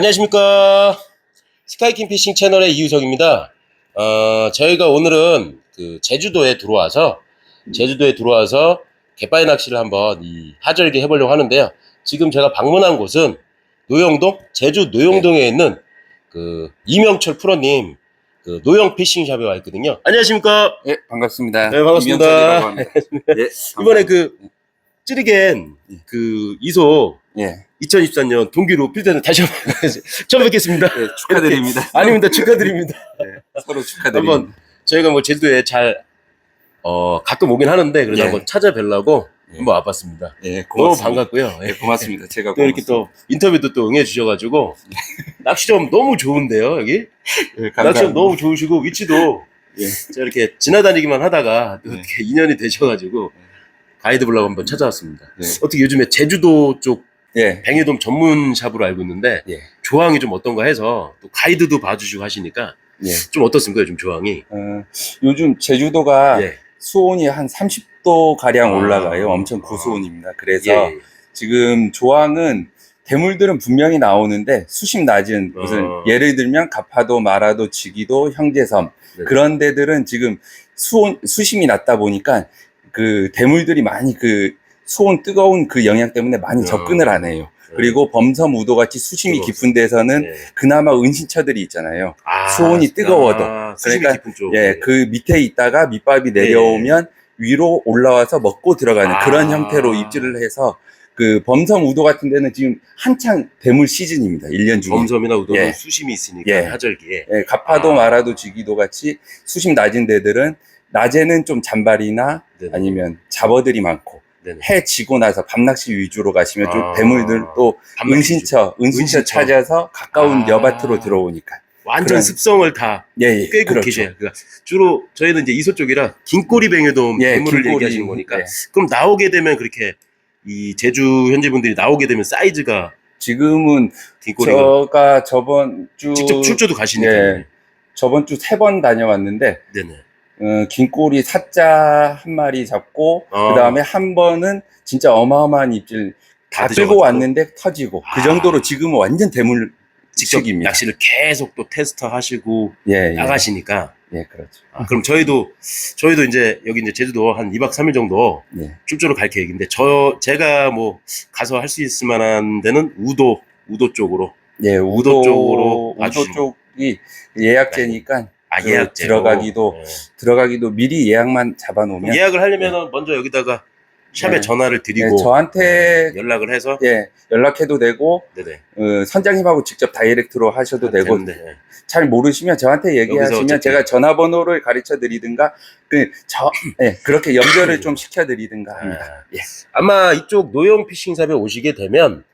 안녕하십니까. 스카이킹 피싱 채널의 이유석입니다. 어, 저희가 오늘은 그 제주도에 들어와서, 제주도에 들어와서 갯바위 낚시를 한번 이 하절기 해보려고 하는데요. 지금 제가 방문한 곳은 노영동, 제주 노영동에 있는 그 이명철 프로님 그 노영 피싱샵에 와 있거든요. 안녕하십니까. 예, 반갑습니다. 네, 반갑습니다. 이명철이라고 합니다. 예, 이번에 그 찌르겐 그 이소 예, 2024년 동기로 필드는 다시 한번 처음 뵙겠습니다. 예, 축하드립니다. 아닙니다. 축하드립니다. 서로 축하드립니다. 한번 저희가 뭐 제주도에 잘 어, 가끔 오긴 하는데 그래도 예. 한번 찾아뵈려고 예. 한번 와봤습니다. 예, 너무 고맙습니다. 반갑고요. 예, 고맙습니다. 제가 또 이렇게 또 인터뷰도 또 응해주셔가지고 낚시점 너무 좋은데요 여기 예, 낚시점. 너무 좋으시고 위치도 예. 제가 이렇게 지나다니기만 하다가 또 네. 이렇게 인연이 되셔가지고 가이드 블ог 한번 찾아왔습니다. 네. 어떻게 요즘에 제주도 쪽 예, 뱅에돔 전문 샵으로 알고 있는데 예. 조항이 좀 어떤가 해서 또 가이드도 봐주시고 하시니까 예. 좀 어떻습니까 요즘 조항이? 어, 요즘 제주도가 예. 수온이 한 30도 가량 아. 올라가요. 엄청 고수온입니다. 그래서 예. 지금 조항은 대물들은 분명히 나오는데 수심 낮은 무슨 어. 예를 들면 가파도, 마라도, 지기도, 형제섬 네. 그런 데들은 지금 수온 수심이 낮다 보니까 그 대물들이 많이 그 수온 뜨거운 그 영향 때문에 많이 어. 접근을 안 해요. 네. 그리고 범섬 우도 같이 수심이. 깊은 데서는 네. 그나마 은신처들이 있잖아요. 아, 수온이 뜨거워도. 아, 수심이 그러니까, 깊은 쪽. 예, 그 밑에 있다가 밑밥이 내려오면 위로 올라와서 먹고 들어가는 아. 그런 형태로 입질을 해서 그 범섬 우도 같은 데는 지금 한창 대물 시즌입니다. 1년 중에. 범섬이나 우도는 예. 수심이 있으니까 예. 하절기에. 예, 가파도, 아. 마라도, 지기도 같이 수심 낮은 데들은 낮에는 좀 잔발이나 네네. 아니면 잡어들이 많고 네네. 해 지고 나서 밤낚시 위주로 가시면 좀 아. 대물들 또 밤낚시 은신처, 은신처 은신처. 찾아서 가까운 아. 여밭으로 들어오니까. 완전 그런- 습성을 다 예, 예. 꿰고 그렇죠. 계셔요. 그러니까 주로 저희는 이제 이소 쪽이라 긴꼬리 뱅에돔 예, 대물을 길거리, 얘기하시는 거니까 예. 그럼 나오게 되면 그렇게 이 제주 현지 분들이 나오게 되면 사이즈가 지금은 긴꼬리가 저가 저번 주 직접 출조도 가시니까 예. 저번 주 세 번 다녀왔는데 네네 어, 긴 꼬리 사자 한 마리 잡고 아. 그 다음에 한 번은 진짜 어마어마한 입질 다다 드셔가지고? 왔는데 터지고 아. 그 정도로 지금은 완전 대물 직접 식입니다. 낚시를 계속 또 테스트 하시고 예, 예. 나가시니까 예, 그렇죠. 아, 그럼 저희도 저희도 이제 여기 이제 제주도 한 2박 3일 정도 예. 출조를 갈 계획인데 저 제가 뭐 가서 할 수 있을 만한 데는 우도 우도 쪽으로 예, 우도 우도 쪽으로 우도. 쪽이 예약제니까 아 그 예약 들어가기도 들어가기도 미리 예약만 잡아놓으면 예약을 하려면 먼저 여기다가 샵에 네. 전화를 예, 드리고 저한테 연락을 해서 예, 연락해도 되고 네네 어, 선장님하고 직접 다이렉트로 하셔도 되고 되는데 예. 잘 모르시면 저한테 여기서 얘기하시면 제가 전화번호를 가르쳐 드리든가 그저 예, 그렇게 연결을 좀 시켜 드리든가 합니다. 아, 예. 아마 이쪽 노영 피싱샵에 오시게 되면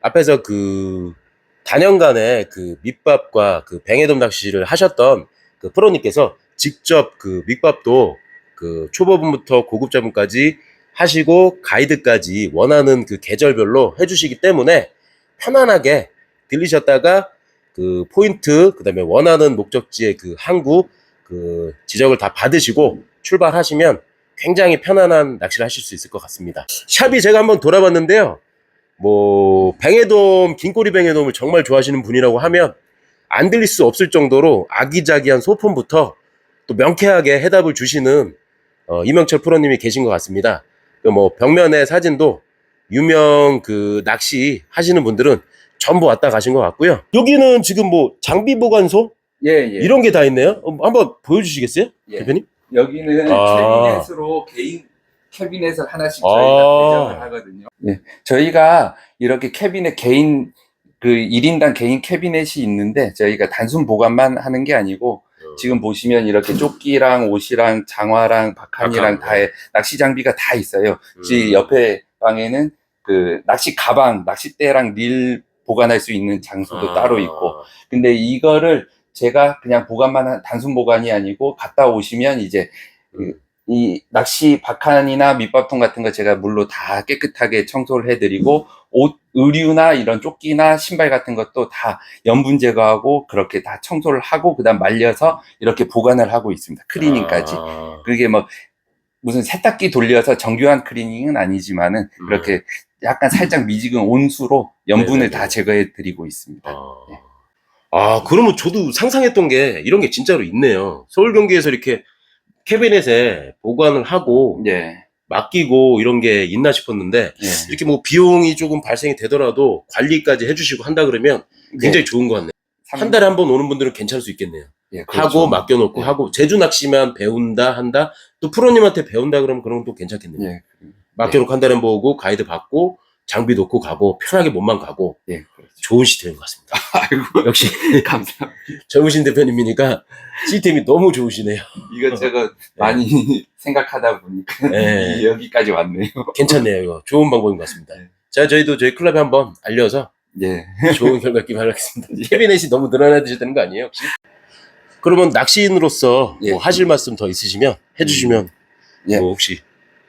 앞에서 그 단연간에 그 밑밥과 그 뱅에돔 낚시를 하셨던 그 프로님께서 직접 그 밑밥도 그 초보분부터 고급자분까지 하시고 가이드까지 원하는 그 계절별로 해주시기 때문에 편안하게 들리셨다가 그 포인트 그다음에 원하는 목적지의 그 항구 그 지적을 다 받으시고 출발하시면 굉장히 편안한 낚시를 하실 수 있을 것 같습니다. 샵이 제가 한번 돌아봤는데요. 뭐 뱅에돔 긴꼬리 뱅에돔을 정말 좋아하시는 분이라고 하면 안 들릴 수 없을 정도로 아기자기한 소품부터 또 명쾌하게 해답을 주시는 어, 이명철 프로님이 계신 것 같습니다. 그 뭐 벽면에 사진도 유명 그 낚시 하시는 분들은 전부 왔다 가신 것 같고요. 여기는 지금 뭐 장비 보관소 예, 예. 이런 게 다 있네요. 어, 한번 보여주시겠어요, 예. 대표님? 여기는 아. 캐비넷으로 개인 캐비넷을 하나씩 아. 저희가 배정을 하거든요. 예. 저희가 이렇게 캐비넷 개인 그 1인당 개인 캐비넷이 있는데 저희가 단순 보관만 하는 게 아니고 지금 보시면 이렇게 조끼랑 옷이랑 장화랑 박한이랑 박한, 다 해- 낚시 장비가 다 있어요. 음. 지 옆에 방에는 그 낚시 가방, 낚싯대랑 릴 보관할 수 있는 장소도 아. 따로 있고. 근데 이거를 제가 그냥 보관만 한 단순 보관이 아니고 갔다 오시면 이제 그 이 낚시 박한이나 밑밥통 같은 거 제가 물로 다 깨끗하게 청소를 해드리고 옷 의류나 이런 조끼나 신발 같은 것도 다 염분 제거하고 그렇게 다 청소를 하고 그다음 말려서 이렇게 보관을 하고 있습니다. 크리닝까지. 아. 그게 뭐 무슨 세탁기 돌려서 정교한 클리닝은 아니지만은 음. 그렇게 약간 살짝 미지근 온수로 염분을 네네네. 다 제거해 드리고 있습니다. 아, 네. 아, 그러면 저도 상상했던 게 이런 게 진짜로 있네요. 서울 경기에서 이렇게 캐비넷에 보관을 하고 예. 맡기고 이런 게 있나 싶었는데 예. 이렇게 뭐 비용이 조금 발생이 되더라도 관리까지 해주시고 한다 그러면 굉장히 좋은 것 같네요. 삼- 한 달에 한 번 오는 분들은 괜찮을 수 있겠네요. 예, 그렇죠. 하고 맡겨놓고 예. 하고 제주 낚시만 배운다 한다 또 프로님한테 배운다 그러면 그런 건또 괜찮겠네요. 예. 맡겨놓고 한 달에 보고 가이드 받고 장비 놓고 가고 편하게 몸만 가고 예. 좋은 시스템인 것 같습니다. 아이고, 역시 감사합니다. 젊으신 대표님이니까 시스템이 너무 좋으시네요. 이거 제가 많이 생각하다 보니까 네. 여기까지 왔네요. 괜찮네요. 이거 좋은 방법인 것 같습니다. 네. 자, 저희도 저희 클럽에 한번 알려서 예. 좋은 결과 있길 바라겠습니다. 캐비넷이 너무 늘어나야 되는 거 아니에요, 혹시? 그러면 낚시인으로서 예. 뭐 하실 말씀 더 있으시면 해주시면 예. 뭐 혹시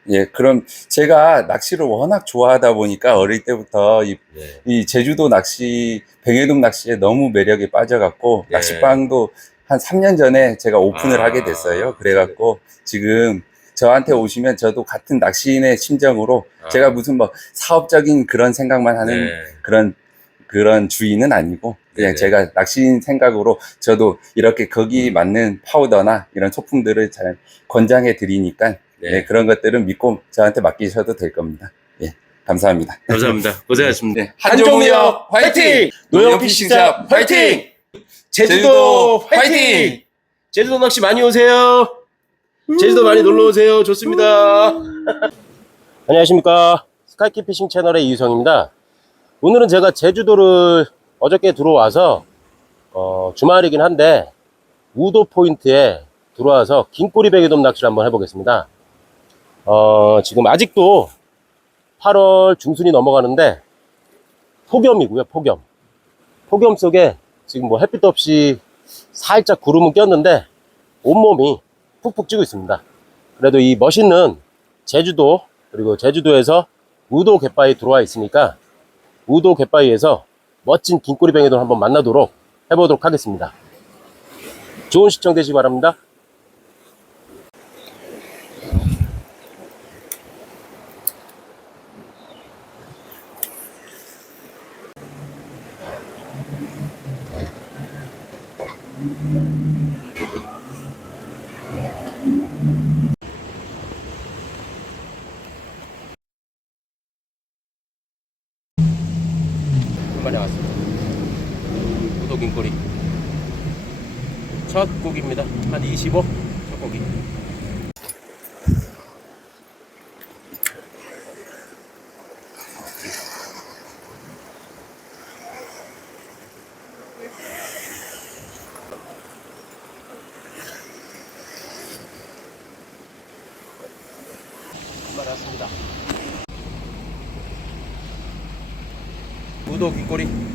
예, 그럼 제가 낚시를 워낙 좋아하다 보니까 어릴 때부터 이, 네. 이 제주도 낚시, 백예돔 낚시에 너무 매력에 빠져갖고 네. 낚시방도 한 3년 전에 제가 오픈을 아, 하게 됐어요. 그래갖고 지금 저한테 오시면 저도 같은 낚시인의 심정으로 아. 제가 무슨 뭐 사업적인 그런 생각만 하는 네. 그런 그런 주의는 아니고 그냥 네네. 제가 낚시인 생각으로 저도 이렇게 거기 맞는 파우더나 이런 소품들을 잘 권장해 드리니까 네. 네, 그런 것들은 믿고 저한테 맡기셔도 될 겁니다. 예, 감사합니다. 감사합니다. 고생하셨습니다. 네, 한종무역 화이팅! 노영 피싱샵 화이팅! 제주도 화이팅! 제주도 낚시 많이 오세요. 제주도 많이 놀러 오세요. 좋습니다. 안녕하십니까. 스카이키 피싱 채널의 이유성입니다. 오늘은 제가 제주도를 어저께 들어와서 어, 주말이긴 한데 우도 포인트에 들어와서 긴꼬리 베개돔 낚시를 한번 해보겠습니다. 어, 지금 아직도 8월 중순이 넘어가는데 폭염이고요, 폭염. 폭염 속에 지금 뭐 햇빛도 없이 살짝 구름은 꼈는데 온몸이 푹푹 찌고 있습니다. 그래도 이 멋있는 제주도 그리고 제주도에서 우도 갯바위 들어와 있으니까 우도 갯바위에서 멋진 긴꼬리뱅이들 한번 만나도록 해보도록 하겠습니다. 좋은 시청 되시기 바랍니다. 오랜만에 왔습니다. 우도 긴꼬리. 첫 곡입니다. 한 25? 첫 곡이. 한마리 왔습니다. 우도 긴꼬리.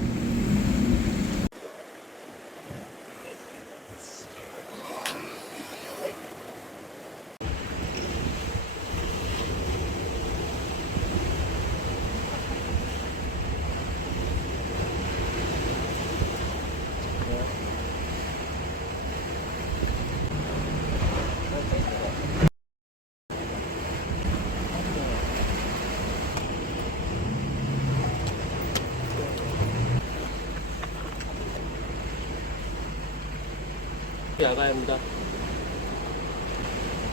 야가야 합니다.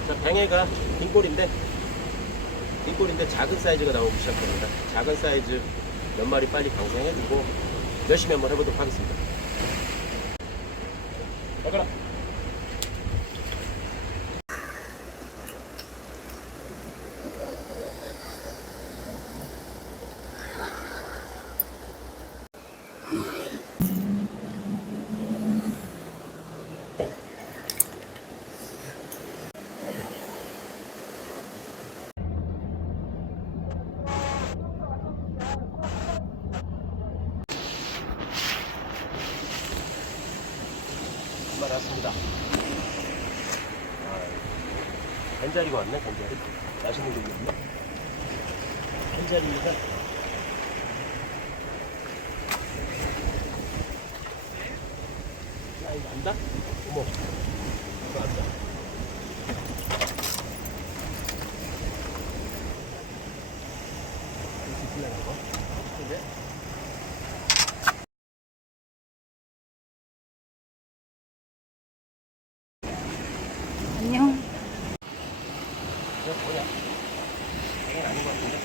자, 뱅에가 긴골인데, 긴골인데 작은 사이즈가 나오기 시작합니다. 작은 사이즈 몇 마리 빨리 방생해주고 열심히 한번 해보도록 하겠습니다. 아, 벤자리가 왔네, 벤자리. 맛있는 게 있네. 벤자리입니다. 야, 이거 안다? 어머. 이거 안다. 이렇게 플레이. 저 뭐냐? 뱅은 아닌 것 같은데?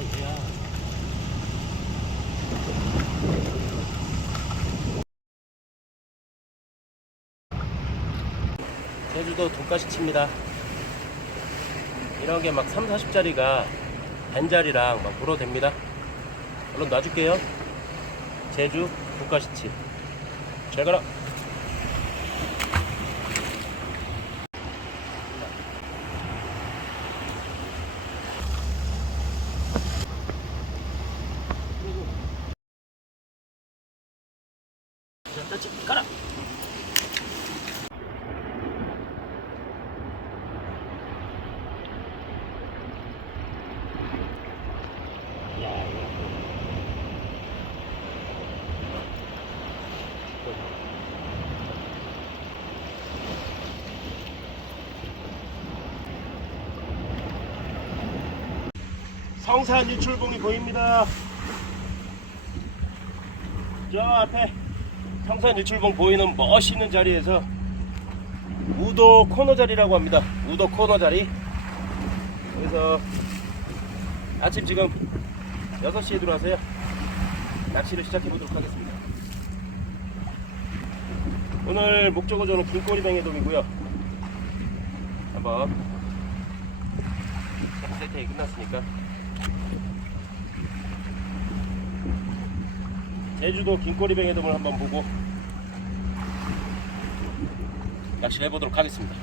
아이고야. 제주도 돈가스칩니다. 이런 게 막 3, 40짜리가 반짜리랑 막 물어댑니다. 얼른 놔줄게요. 제주 돈가스칩. 잘 가라. 성산 유출봉이 보입니다. 저 앞에 성산 유출봉 보이는 멋있는 자리에서 우도 코너 자리라고 합니다. 우도 코너 자리. 그래서 아침 지금 6시에 들어와서요. 낚시를 시작해 보도록 하겠습니다. 오늘 목적어조는 길거리뱅이돔이고요. 한번 세팅이 끝났으니까 제주도 긴꼬리뱅이돔을 한번 보고 낚시를 해보도록 하겠습니다.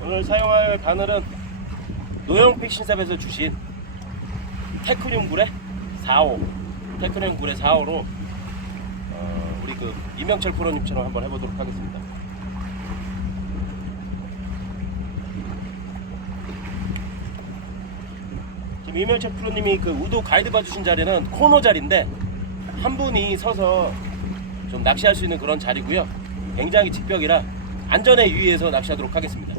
오늘 사용할 바늘은 노영픽 신삽에서 주신 테크늄 굴의 4호 테크늄 굴의 4호로 어, 우리 그 이명철 프로님처럼 한번 해보도록 하겠습니다. 지금 이명철 프로님이 그 우도 가이드 봐주신 자리는 코너 자리인데 한 분이 서서 좀 낚시할 수 있는 그런 자리고요. 굉장히 직벽이라 안전에 유의해서 낚시하도록 하겠습니다.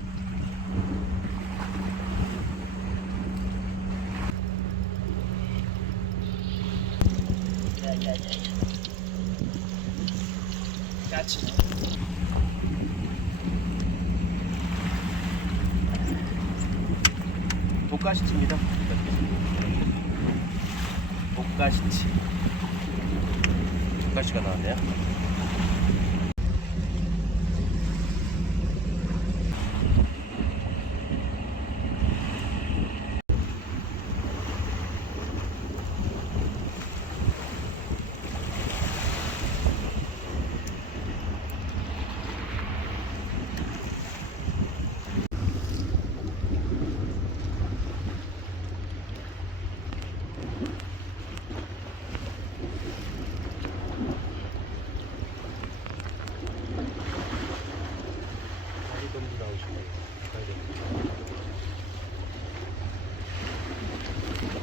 까치. 볶가시치입니다. 볶가시치. 볶가시가 나왔네요.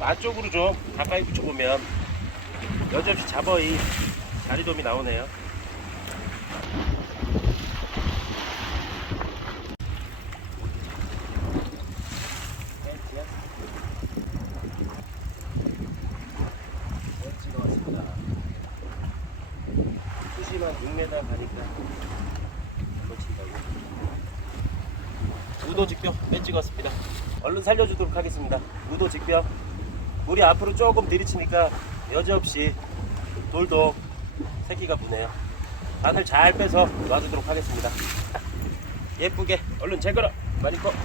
안쪽으로 좀 가까이 붙여보면 여지없이 잡어이 자리돔이 나오네요. 수심한 6m 가니까 한번 친다고. 우도 직병 뺀 찍었습니다. 얼른 살려주도록 하겠습니다. 우도 직병. 물이 앞으로 조금 들이치니까 여지없이 돌도 새끼가 무네요. 바늘 잘 빼서 놔주도록 하겠습니다. 예쁘게 얼른 제거라 많이 꺼. 자,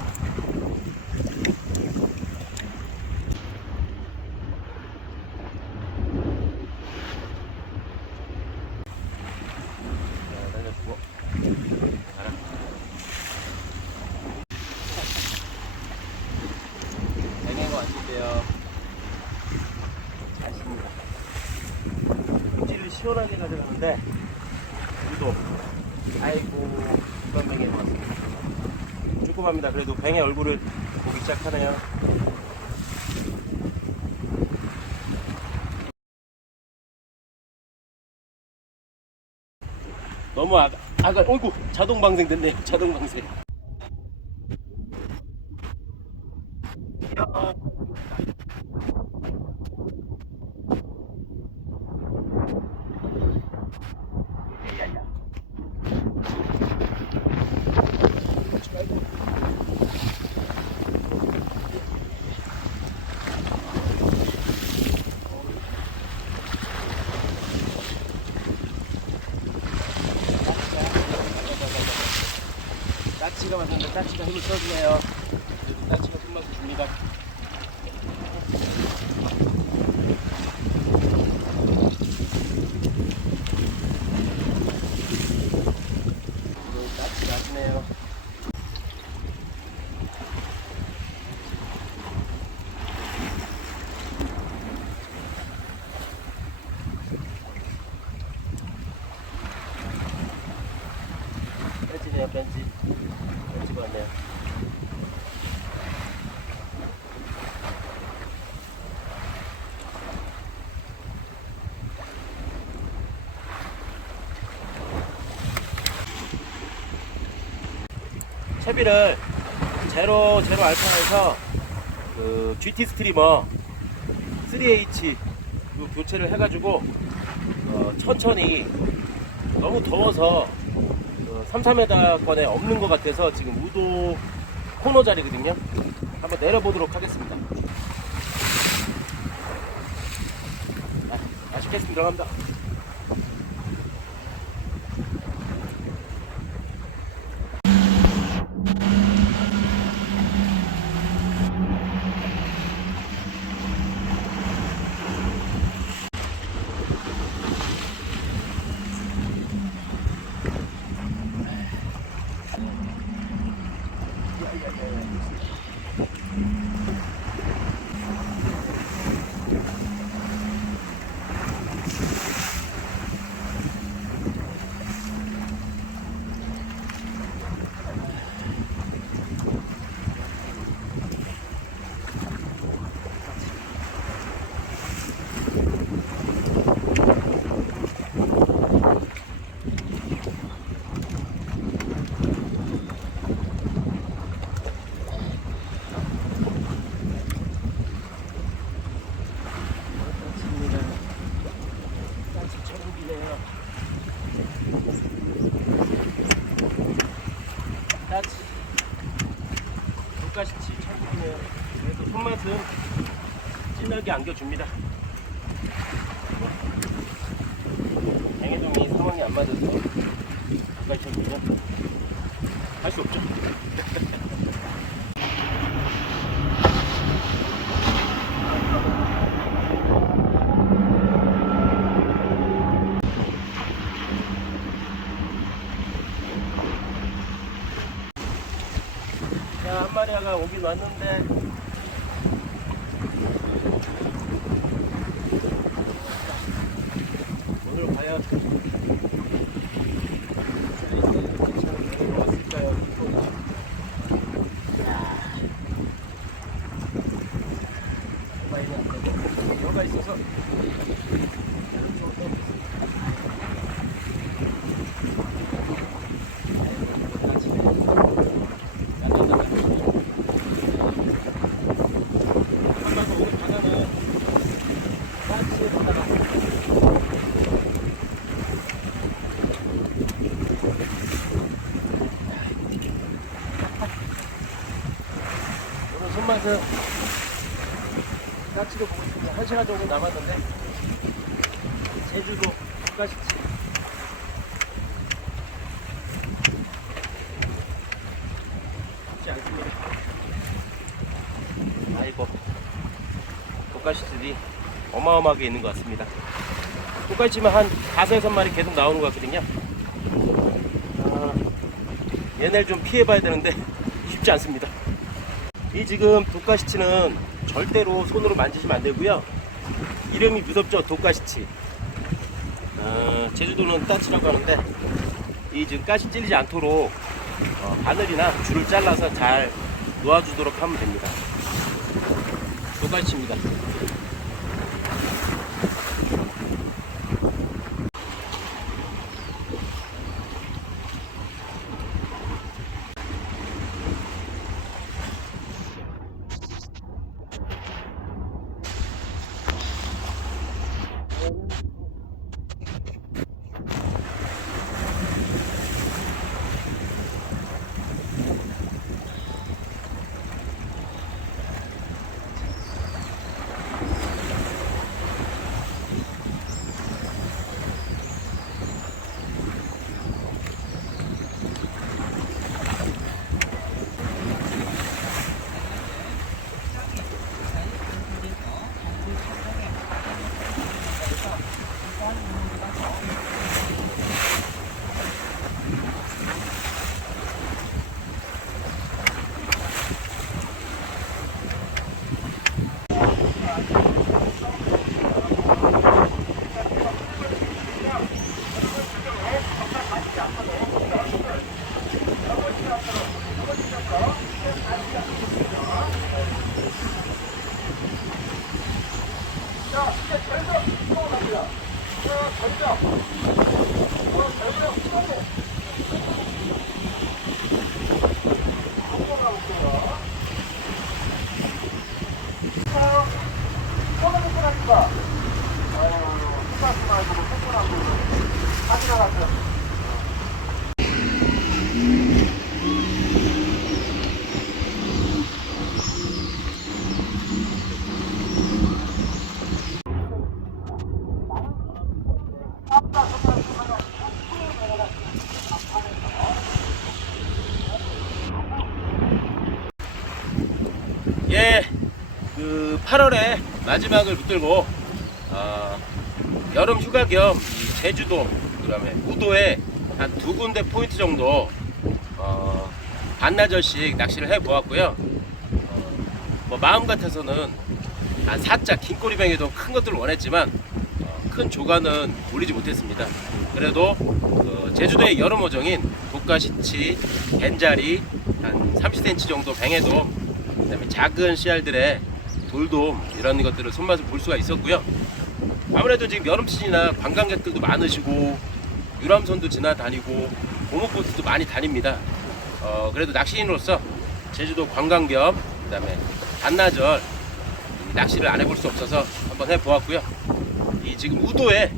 날려주고. 가라. 뱅에거 앉을게요. 자신니다 시원하게 가져가는데 우도 아이고 이번 뱅에 왔습니다. 조그맣니다. 그래도 뱅의 얼굴을 보기 시작하네요. 너무 아가, 아가, 어이구, 자동 방생 됐네요. 자동 방생. 야. 따치가 왔는데 따치가 힘을 써주네요. 그래도 따치가 손맛을 줍니다. 오늘 따치 나시네요. 벤치네요, 벤치. 벤치가 왔네요. 채비를 제로 제로 알파에서 그 GT 스트리머 3H 그 교체를 해가지고 어, 천천히 너무 더워서 그 3, 4m권에 없는 것 같아서 지금 우도 코너 자리거든요. 한번 내려보도록 하겠습니다. 아. 들어갑니다. 따치입니다. 따치 천국이네요. 따치. 물가시치 천국이네요. 그래도 손맛은 진하게 안겨줍니다. 뱅에돔이 상황이 안 맞아서 물가시 천국이요. 할수 없죠. 자, 한 마리가 오긴 왔는데. 손맛은 깍지로 보고 있습니다. 한 시간 정도 남았는데 제주도 국가시치 쉽지 않습니다. 아이고 독가시들이 어마어마하게 있는 것 같습니다. 독가시치면 한 다섯 여섯 마리 계속 나오는 것 같거든요. 아, 얘네를 좀 피해봐야 되는데 쉽지 않습니다. 이 지금 독가시치는 절대로 손으로 만지시면 안 되고요. 이름이 무섭죠, 독가시치. 어, 제주도는 따치라고 하는데 이 지금 가시 찔리지 않도록 어, 바늘이나 줄을 잘라서 잘 놓아주도록 하면 됩니다. 독가시치입니다. 예, 그 8월에 마지막을 붙들고 어, 여름 휴가 겸이 제주도 그다음에 우도에 한 두 군데 포인트 정도 어, 반나절씩 낚시를 해 보았고요. 어, 뭐 마음 같아서는 한 4자 긴꼬리뱅이도 큰 것들을 원했지만 어, 큰 조가는 올리지 못했습니다. 그래도 그 제주도의 여름 어종인 독가시치, 벤자리 한 30cm 정도 뱅에돔 그다음에 작은 씨알들의 돌돔 이런 것들을 손맛을 볼 수가 있었고요. 아무래도 지금 여름 시즌이나 관광객들도 많으시고 유람선도 지나다니고 고목보트도 많이 다닙니다. 어, 그래도 낚시인으로서 제주도 관광 겸 그다음에 반나절 이 낚시를 안 해볼 수 없어서 한번 해보았고요. 이 지금 우도에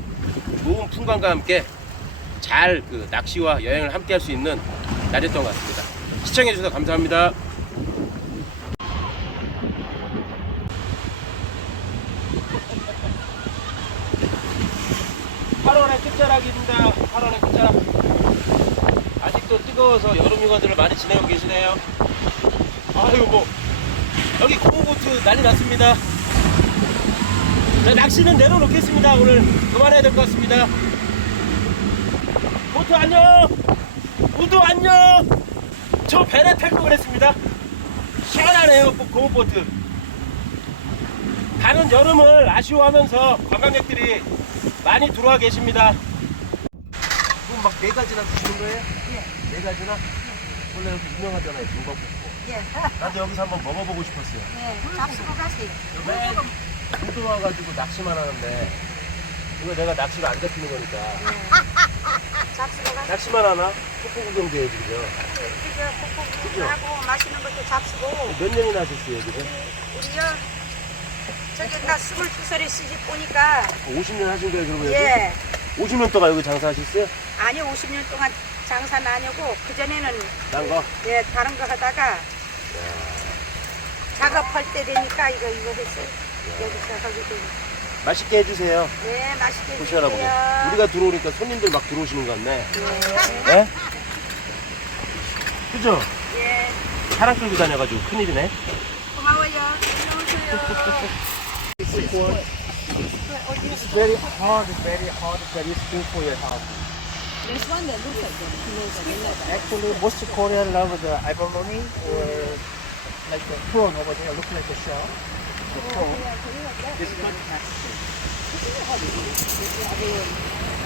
좋은 풍광과 함께 잘 그 낚시와 여행을 함께 할 수 있는 날이었던 것 같습니다. 시청해주셔서 감사합니다. 8월의 끝자락입니다. 8월의 끝자락. 아직도 뜨거워서 여름 휴가들을 많이 지내고 계시네요. 아유 뭐 여기 고무보트 난리 났습니다. 자, 낚시는 내려놓겠습니다. 오늘 그만해야 될 것 같습니다. 보트 안녕. 우도 안녕. 저 배를 탈거 그랬습니다. 시원하네요. 고- 고무보트. 가는 여름을 아쉬워하면서 관광객들이 많이 들어와 계십니다. 네 가지나 주시는 거예요? 예. 네 가지나? 원래 여기 유명하잖아요, 중국국고. 예. 나도 여기서 한번 먹어보고 싶었어요. 네. 잡수고 가시. 맨 우도 와가지고 낚시만 하는데 이거 내가 낚시가 안 잡히는 거니까 잡수고 가시. 낚시만 하나? 폭포 구경 돼야지 그죠? 이거 그죠? kokkok하고 맛있는 것도 잡수고. 몇 년이나 하셨어요 그죠? 우리요. 저기 나 22살에 시집 보니까 50년 하신 거예요 그러면 여기? 예. 50년 동안 여기 장사하셨어요? 아니 50년 동안 장사는 아니고 그 전에는 딴 거? 예 다른 거 하다가 작업할 때 되니까 이거 이거 했어요. 여기서 하게 되니까. 맛있게 해주세요. 네, 맛있게 보시라고. 드세요. 우리가 들어오니까 손님들 막 들어오시는 것 같네. 네. 예? 그죠? 예, 차랑 끌고 다녀가지고 큰일이네. 고마워요. 안녕하세요. It's very hard, very hard, very good for your health. There's one that looks like them. Actually, most Korean love the abalone or like the prawn over there, look like a shell. The prawn. This one has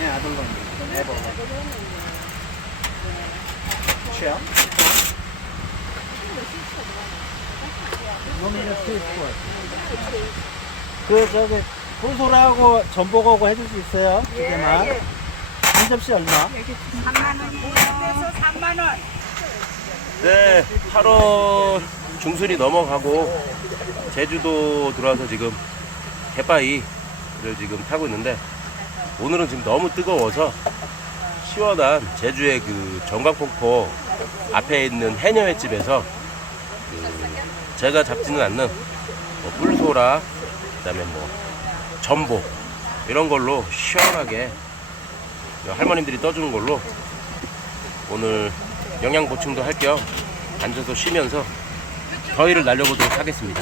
Yeah, abalone. Abalone. Shell. 노미는 스위트 그 저기 꿀소라하고 전복하고 해줄 수 있어요? 두 개만. 예, 예. 한 접시 얼마? 3만 원이에요. 그래서 3만 원. 네, 8월 중순이 넘어가고 제주도 들어와서 지금 갯바위를 지금 타고 있는데 오늘은 지금 너무 뜨거워서 시원한 제주의 그 전광폭포 앞에 있는 해녀회 집에서 그 제가 잡지는 않는 뭐 뿔소라 그다음에 뭐 전복 이런 걸로 시원하게 할머님들이 떠주는 걸로 오늘 영양 보충도 할 겸 앉아서 쉬면서 더위를 날려보도록 하겠습니다.